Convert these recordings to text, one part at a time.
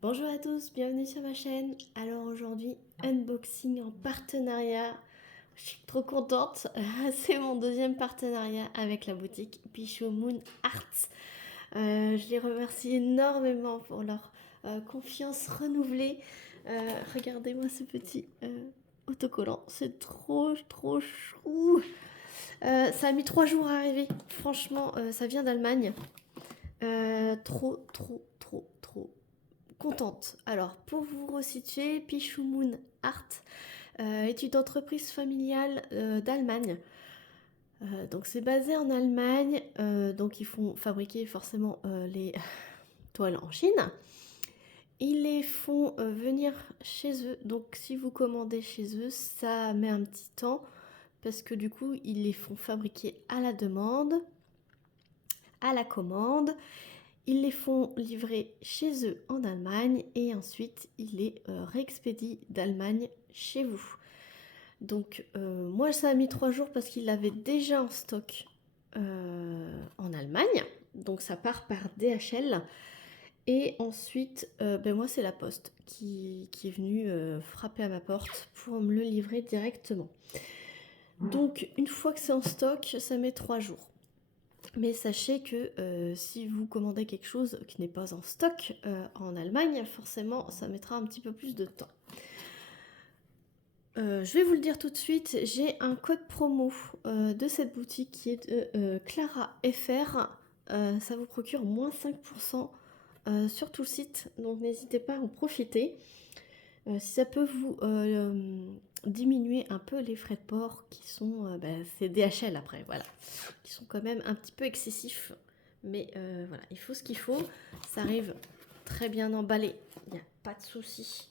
Bonjour à tous, bienvenue sur ma chaîne. Alors aujourd'hui, unboxing en partenariat. Je suis trop contente. C'est mon deuxième partenariat avec la boutique Pichou Moon Arts. Je les remercie énormément pour leur confiance renouvelée. Regardez-moi ce petit autocollant, c'est trop chou. Ça a mis 3 jours à arriver. Franchement, ça vient d'Allemagne. Trop contente. Alors, pour vous resituer, Pichou Moon Art est une entreprise familiale d'Allemagne. Donc, c'est basé en Allemagne. Donc, ils font fabriquer forcément les toiles en Chine. Ils les font venir chez eux. Donc, si vous commandez chez eux, ça met un petit temps parce que du coup, ils les font fabriquer à la demande, à la commande. Ils les font livrer chez eux en Allemagne et ensuite ils les réexpédient d'Allemagne chez vous. Donc moi ça a mis 3 jours parce qu'ils l'avaient déjà en stock en Allemagne. Donc ça part par DHL. Et ensuite, moi c'est la poste qui est venue frapper à ma porte pour me le livrer directement. Donc une fois que c'est en stock, ça met 3 jours. Mais sachez que si vous commandez quelque chose qui n'est pas en stock en Allemagne, forcément ça mettra un petit peu plus de temps. Je vais vous le dire tout de suite, j'ai un code promo de cette boutique qui est de Clara FR. Ça vous procure moins 5% sur tout le site, donc n'hésitez pas à en profiter. Si ça peut vous diminuer un peu les frais de port qui sont, c'est DHL après, voilà, qui sont quand même un petit peu excessifs. Mais voilà, il faut ce qu'il faut. Ça arrive très bien emballé, il n'y a pas de souci.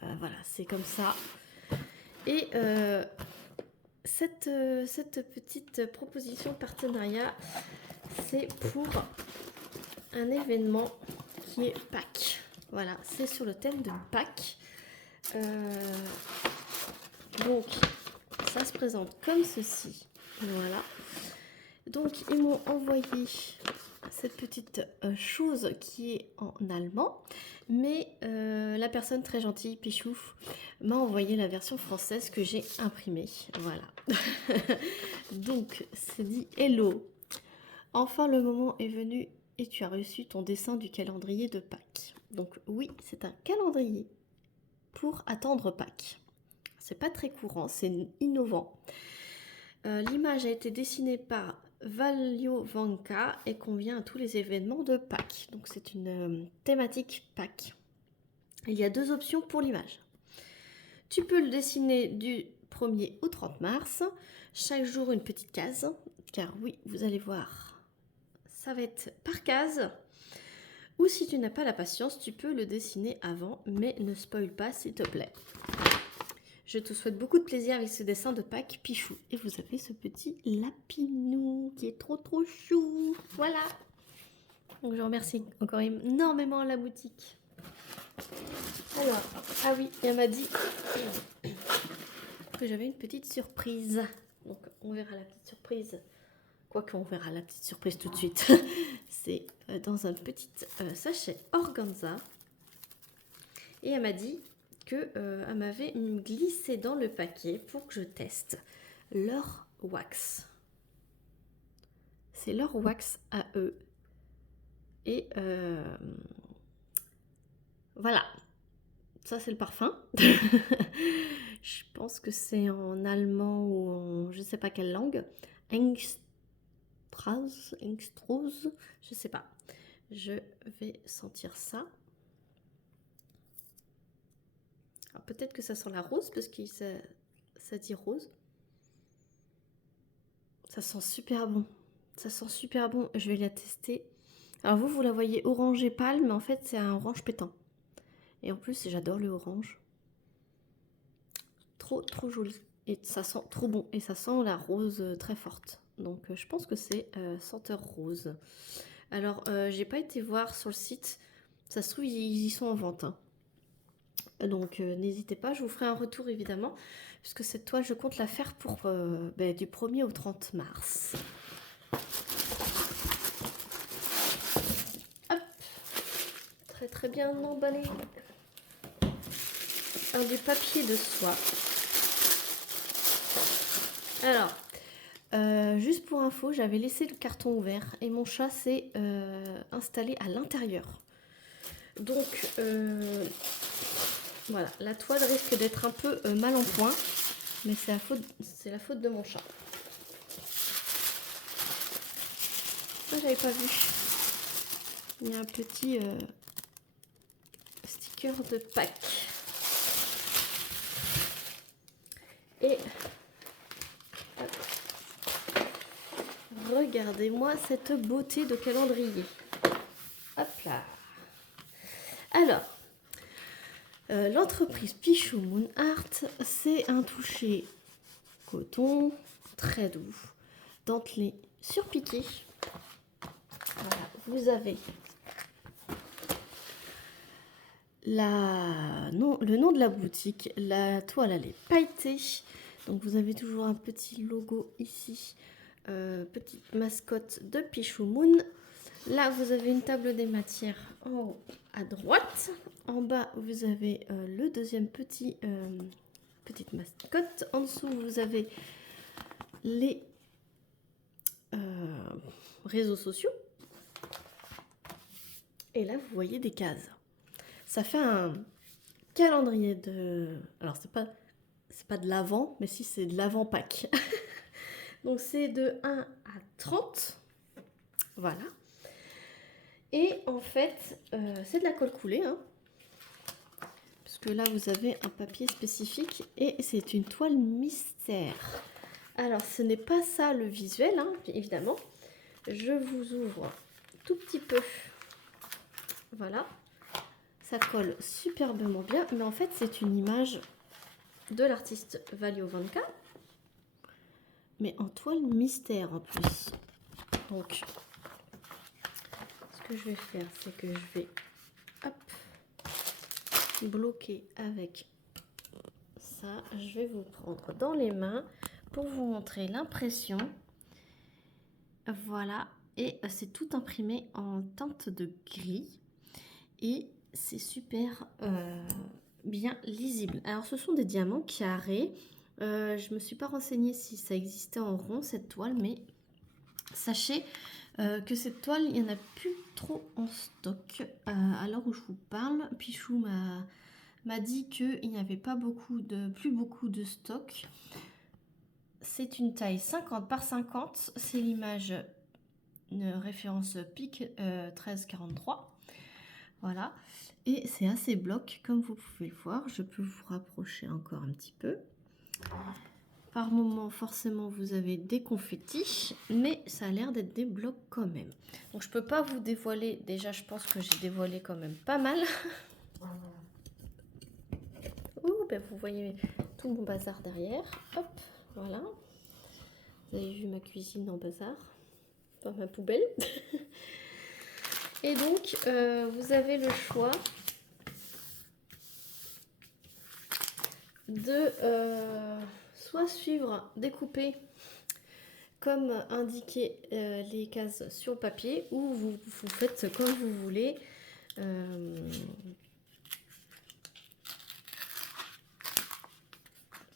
Voilà, c'est comme ça. Et cette petite proposition partenariat, c'est pour un événement qui est Pâques. Voilà, c'est sur le thème de Pâques. Donc, ça se présente comme ceci. Voilà. Donc, ils m'ont envoyé cette petite chose qui est en allemand. Mais la personne très gentille, Pichou, m'a envoyé la version française que j'ai imprimée. Voilà. Donc, c'est dit Hello. Enfin, le moment est venu et tu as reçu ton dessin du calendrier de Pâques. Donc, oui, c'est un calendrier pour attendre Pâques. C'est pas très courant, c'est innovant. L'image a été dessinée par Valio Vanka et convient à tous les événements de Pâques. Donc c'est une thématique Pâques. Il y a 2 options pour l'image. Tu peux le dessiner du 1er au 30 mars, chaque jour une petite case, car oui, vous allez voir, ça va être par case. Ou si tu n'as pas la patience, tu peux le dessiner avant, mais ne spoil pas s'il te plaît. Je te souhaite beaucoup de plaisir avec ce dessin de Pâques Pichou. Et vous avez ce petit lapinou qui est trop chou. Voilà. Donc je remercie encore énormément la boutique. Alors, ah oui, elle m'a dit que j'avais une petite surprise. Donc on verra la petite surprise. Quoique on verra la petite surprise tout de suite. C'est dans un petit sachet organza. Et elle m'a dit qu'elle m'avait glissé dans le paquet pour que je teste leur wax. C'est leur wax à eux. Et voilà. Ça, c'est le parfum. Je pense que c'est en allemand ou en je sais pas quelle langue. Engstrose, je sais pas. Je vais sentir ça. Peut-être que ça sent la rose parce que ça dit rose. Ça sent super bon. Ça sent super bon. Je vais la tester. Alors vous la voyez orange et pâle, mais en fait c'est un orange pétant. Et en plus j'adore le orange. Trop joli. Et ça sent trop bon. Et ça sent la rose très forte. Donc je pense que c'est senteur rose. Alors j'ai pas été voir sur le site. Ça se trouve ils y sont en vente. Hein. Donc n'hésitez pas, je vous ferai un retour évidemment. Puisque cette toile je compte la faire pour du 1er au 30 mars. Hop. pourrait très bien emballer du papier de soie. Alors, juste pour info, j'avais laissé le carton ouvert et mon chat s'est installé à l'intérieur. Donc, voilà, la toile risque d'être un peu mal en point, mais c'est la faute de mon chat. Ah, j'avais pas vu. Il y a un petit sticker de Pâques. Et regardez-moi cette beauté de calendrier. Hop là. Alors, l'entreprise Pichou Moon Art, c'est un toucher coton très doux, dentelé surpiqué. Voilà, vous avez le nom de la boutique, la toile elle est pailletée. Donc vous avez toujours un petit logo ici, petite mascotte de Pichou Moon. Là vous avez une table des matières en haut à droite. En bas vous avez le deuxième petite mascotte. En dessous vous avez les réseaux sociaux. Et là vous voyez des cases. Ça fait un calendrier de... Alors c'est pas de l'avant, mais si c'est de l'avant Pâques. Donc c'est de 1 à 30. Voilà. Et en fait, c'est de la colle coulée. Hein, parce que là, vous avez un papier spécifique et c'est une toile mystère. Alors, ce n'est pas ça le visuel, hein, évidemment. Je vous ouvre tout petit peu. Voilà. Ça colle superbement bien. Mais en fait, c'est une image de l'artiste Valio Vanka. Mais en toile mystère en plus. Donc, ce que je vais faire, c'est que je vais bloquer avec ça. Je vais vous prendre dans les mains pour vous montrer l'impression. Voilà. Et c'est tout imprimé en teinte de gris. Et c'est super bien lisible. Alors, ce sont des diamants carrés. Je me suis pas renseignée si ça existait en rond, cette toile, mais sachez que cette toile, il n'y en a plus trop en stock. À l'heure où je vous parle, Pichou m'a dit qu'il n'y avait plus beaucoup de stock. C'est une taille 50 par 50. C'est l'image, une référence PIC 1343. Voilà. Et c'est assez bloc, comme vous pouvez le voir. Je peux vous rapprocher encore un petit peu. Par moment, forcément, vous avez des confettis, mais ça a l'air d'être des blocs quand même. Donc, je peux pas vous dévoiler. Déjà, je pense que j'ai dévoilé quand même pas mal. Ouh, ben vous voyez tout mon bazar derrière. Hop, voilà. Vous avez vu ma cuisine en bazar, dans ma poubelle. Et donc, vous avez le choix de soit suivre, découper comme indiqué les cases sur le papier, ou vous faites comme vous voulez.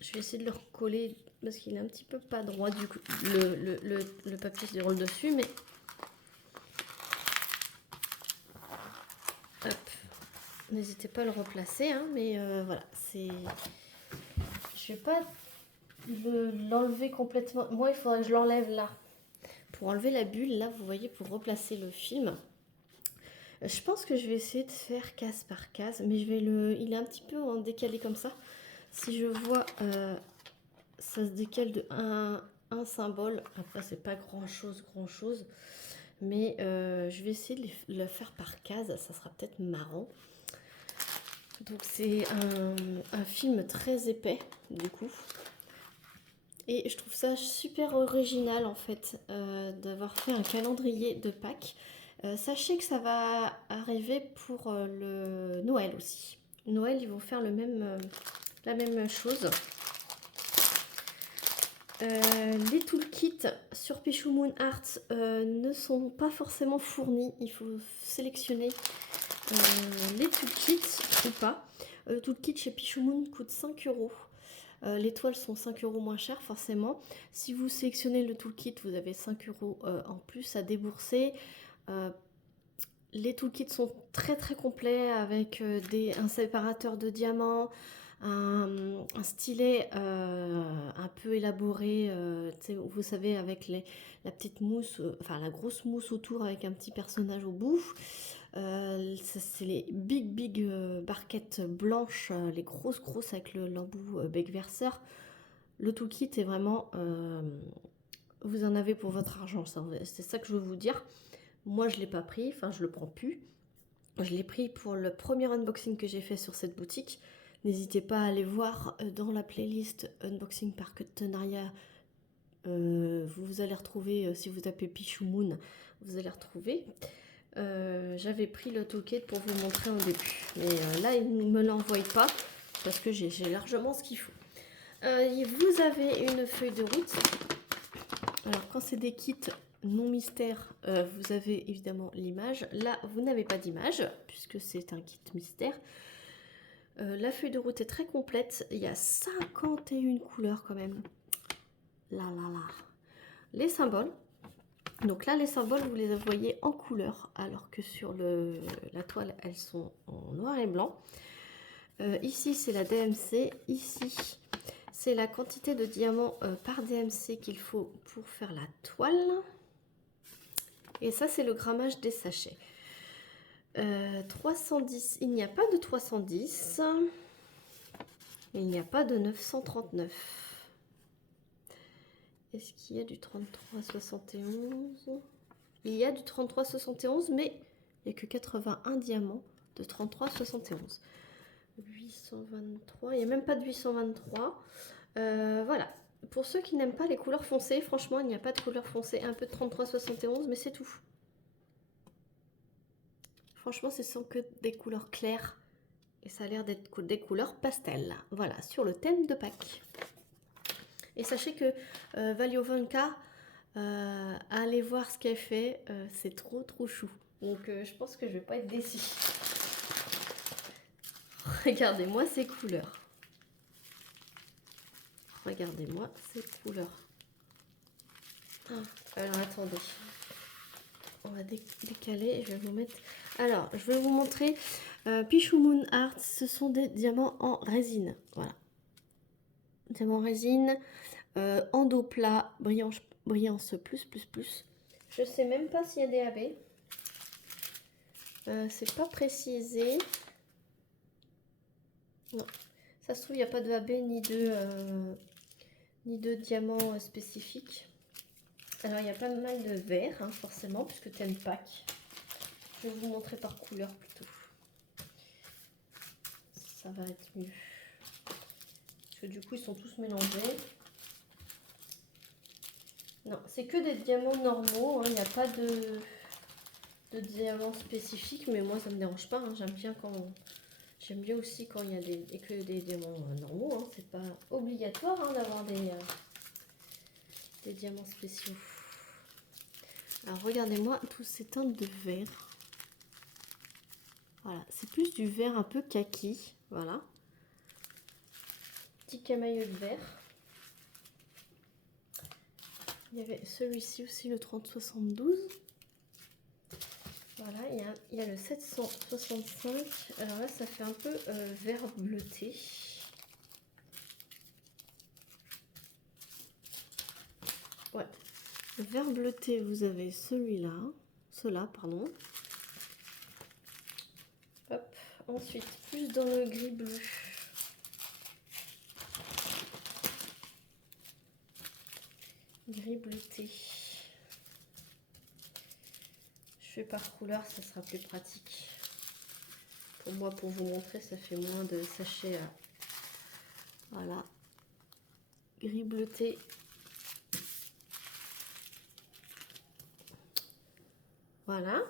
Je vais essayer de le recoller parce qu'il est un petit peu pas droit du coup, le papier se déroule dessus, mais hop, n'hésitez pas à le replacer, hein, mais voilà, c'est... Je vais pas l'enlever complètement. Moi, il faudrait que je l'enlève là. Pour enlever la bulle, là, vous voyez, pour replacer le film. Je pense que je vais essayer de faire case par case, mais il est un petit peu en décalé comme ça. Si je vois, ça se décale de un symbole. Après, c'est pas grand chose, mais je vais essayer de le faire par case. Ça sera peut-être marrant. Donc c'est un film très épais du coup, et je trouve ça super original en fait d'avoir fait un calendrier de Pâques. Sachez que ça va arriver pour le Noël aussi. Noël, ils vont faire la même chose. Les toolkits sur Pichou Moon Art ne sont pas forcément fournis. Il faut sélectionner les toolkits ou pas. Le toolkit chez Pichou coûte 5 euros. Les toiles sont 5 euros moins chères forcément. Si vous sélectionnez le toolkit, vous avez 5 euros en plus à débourser. Les toolkits sont très très complets avec un séparateur de diamants, un stylet un peu élaboré, vous savez, avec la petite mousse, enfin la grosse mousse autour avec un petit personnage au bout. C'est les big barquettes blanches, les grosses avec l'embout bec verseur. Le toolkit est vraiment, vous en avez pour votre argent, c'est ça que je veux vous dire. Moi je l'ai pas pris, enfin je le prends plus. Je l'ai pris pour le premier unboxing que j'ai fait sur cette boutique. N'hésitez pas à aller voir dans la playlist unboxing partenariat. Vous allez retrouver, si vous tapez Pichou Moon, vous allez retrouver. J'avais pris le toolkit pour vous montrer au début. Mais là, il ne me l'envoie pas parce que j'ai largement ce qu'il faut. Vous avez une feuille de route. Alors, quand c'est des kits non mystère, vous avez évidemment l'image. Là, vous n'avez pas d'image puisque c'est un kit mystère. La feuille de route est très complète. Il y a 51 couleurs quand même. Là. Les symboles. Donc là, les symboles, vous les voyez en couleur, alors que sur la toile, elles sont en noir et blanc. Ici, c'est la DMC. Ici, c'est la quantité de diamants par DMC qu'il faut pour faire la toile. Et ça, c'est le grammage des sachets. 310, il n'y a pas de 310. Il n'y a pas de 939. Est-ce qu'il y a du 33,71? Il y a du 33,71, mais il n'y a que 81 diamants de 33,71. 823, il n'y a même pas de 823. Voilà. Pour ceux qui n'aiment pas les couleurs foncées, franchement, il n'y a pas de couleur foncée. Un peu de 33,71, mais c'est tout. Franchement, ce sont que des couleurs claires. Et ça a l'air d'être des couleurs pastel. Voilà, sur le thème de Pâques. Et sachez que Valiovanka, allez voir ce qu'elle fait, c'est trop chou. Donc je pense que je vais pas être déçue. Regardez-moi ces couleurs. Regardez-moi ces couleurs. Ah, alors attendez. On va décaler, je vais vous mettre... Alors, je vais vous montrer Pichou Moon Art. Ce sont des diamants en résine. Voilà. Diamants en résine. Endo plat, brillance plus. Je sais même pas s'il y a des AB. C'est pas précisé. Non, ça se trouve il n'y a pas de AB ni de diamants spécifiques. Alors il y a pas mal de vert, hein, forcément, puisque thème Pâques. Je vais vous montrer par couleur plutôt. Ça va être mieux. Parce que du coup ils sont tous mélangés. Non, c'est que des diamants normaux, hein. Il n'y a pas de diamants spécifiques, mais moi ça me dérange pas, hein. J'aime bien aussi quand il y a que des diamants normaux, hein. C'est pas obligatoire, hein, d'avoir des diamants spéciaux. Alors regardez-moi tous ces teintes de vert. Voilà, c'est plus du vert un peu kaki, voilà. Petit camailleux de vert. Il y avait celui-ci aussi, le 3072. Voilà, il y a le 765. Alors là, ça fait un peu vert bleuté. Ouais. Le vert bleuté, vous avez celui-là. Cela, pardon. Hop. Ensuite, plus dans le gris bleu. Gris bleuté. Je fais par couleur, ça sera plus pratique. Pour moi, pour vous montrer, ça fait moins de sachets. Voilà. Gris bleuté. Voilà.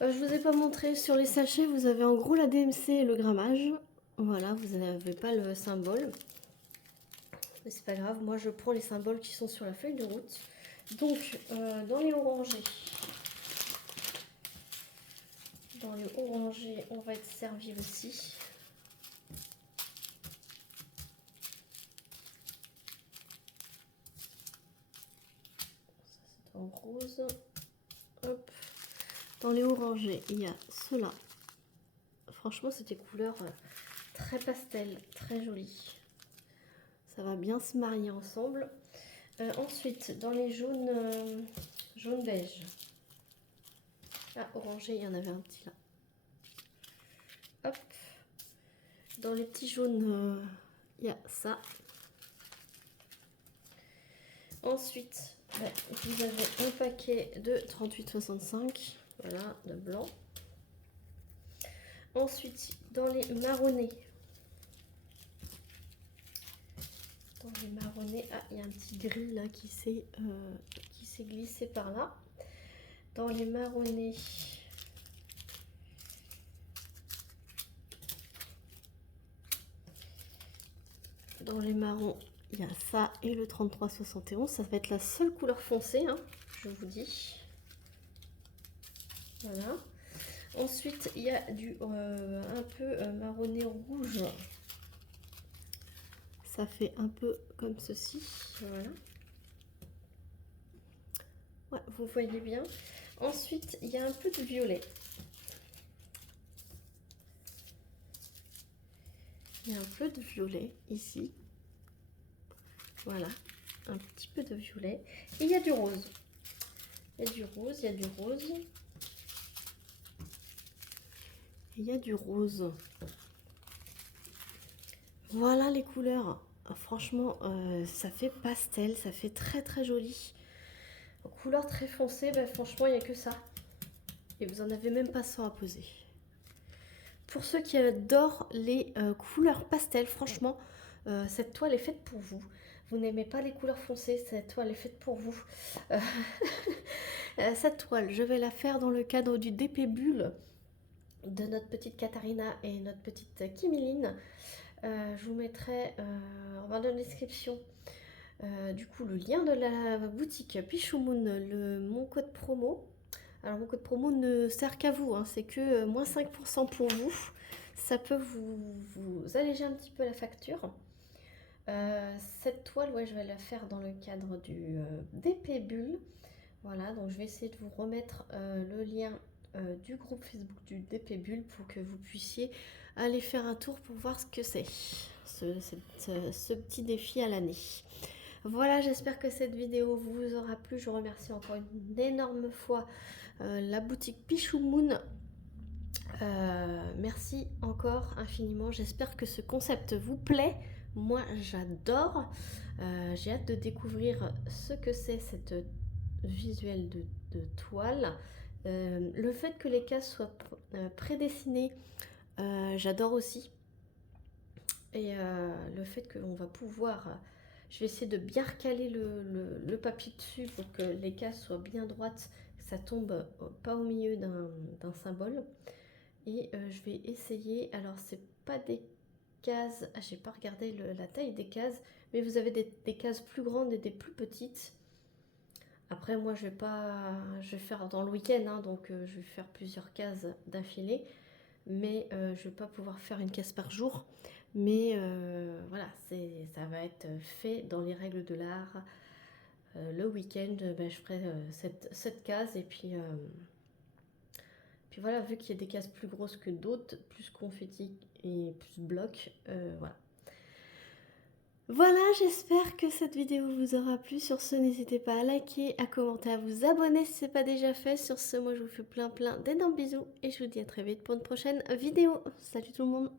Je vous ai pas montré sur les sachets, vous avez en gros la DMC et le grammage. Voilà, vous n'avez pas le symbole. Mais c'est pas grave, moi je prends les symboles qui sont sur la feuille de route. Donc, dans les orangés, dans le orangé, on va être servi aussi. Ça c'est en rose. Hop. Dans les orangés, il y a ceux-là. Franchement, c'est des couleurs très pastel, très jolies. Ça va bien se marier ensemble. Ensuite, dans les jaunes, jaune beige. Ah, orangé, il y en avait un petit là. Hop. Dans les petits jaunes, il y a ça. Ensuite, vous avez un paquet de 38,65. Voilà, de blanc. Ensuite, dans les marronnés. Dans les marronnés, ah, il y a un petit gris là qui s'est glissé par là. Dans les marronnés, il y a ça et le 33,71. Ça va être la seule couleur foncée, hein, je vous dis. Voilà. Ensuite, il y a du un peu marronné rouge. Ça fait un peu comme ceci. Voilà. Ouais, vous voyez bien. Ensuite, il y a un peu de violet. Il y a un peu de violet ici. Voilà, un petit peu de violet. Et il y a du rose. Il y a du rose, il y a du rose. Et il y a du rose. Voilà les couleurs. Franchement, ça fait pastel, ça fait très très joli. Couleur très foncée, ben, franchement, il n'y a que ça. Et vous en avez même pas 100 à poser. Pour ceux qui adorent les couleurs pastel, franchement, cette toile est faite pour vous. Vous n'aimez pas les couleurs foncées, cette toile est faite pour vous. Cette toile, je vais la faire dans le cadre du DP Bulle de notre petite Katharina et notre petite Kimiline. Je vous mettrai en barre de description du coup le lien de la boutique Pichou Moon, mon code promo. Alors mon code promo ne sert qu'à vous, hein, c'est que moins 5% pour vous. Ça peut vous alléger un petit peu la facture. Cette toile, ouais, je vais la faire dans le cadre du DP Bulle. Voilà, donc je vais essayer de vous remettre le lien du groupe Facebook du DP Bulle pour que vous puissiez aller faire un tour pour voir ce que c'est, ce petit défi à l'année. Voilà, j'espère que cette vidéo vous aura plu. Je remercie encore une énorme fois la boutique Pichou Moon. Merci encore infiniment. J'espère que ce concept vous plaît. Moi, j'adore. J'ai hâte de découvrir ce que c'est cette visuel de toile. Le fait que les cases soient prédessinées, j'adore aussi. Et le fait qu'on va pouvoir... je vais essayer de bien recaler le papier dessus pour que les cases soient bien droites, que ça tombe pas au milieu d'un symbole. Et je vais essayer, alors c'est pas des cases, ah, j'ai pas regardé la taille des cases, mais vous avez des cases plus grandes et des plus petites. Après moi je vais faire dans le week-end, hein, donc je vais faire plusieurs cases d'affilée, mais je vais pas pouvoir faire une case par jour. Mais voilà, ça va être fait dans les règles de l'art. Le week-end, ben, je ferai cette case et puis voilà, vu qu'il y a des cases plus grosses que d'autres, plus confetti et plus bloc, voilà. Voilà, j'espère que cette vidéo vous aura plu. Sur ce, n'hésitez pas à liker, à commenter, à vous abonner si ce n'est pas déjà fait. Sur ce, moi je vous fais plein d'énormes bisous et je vous dis à très vite pour une prochaine vidéo. Salut tout le monde!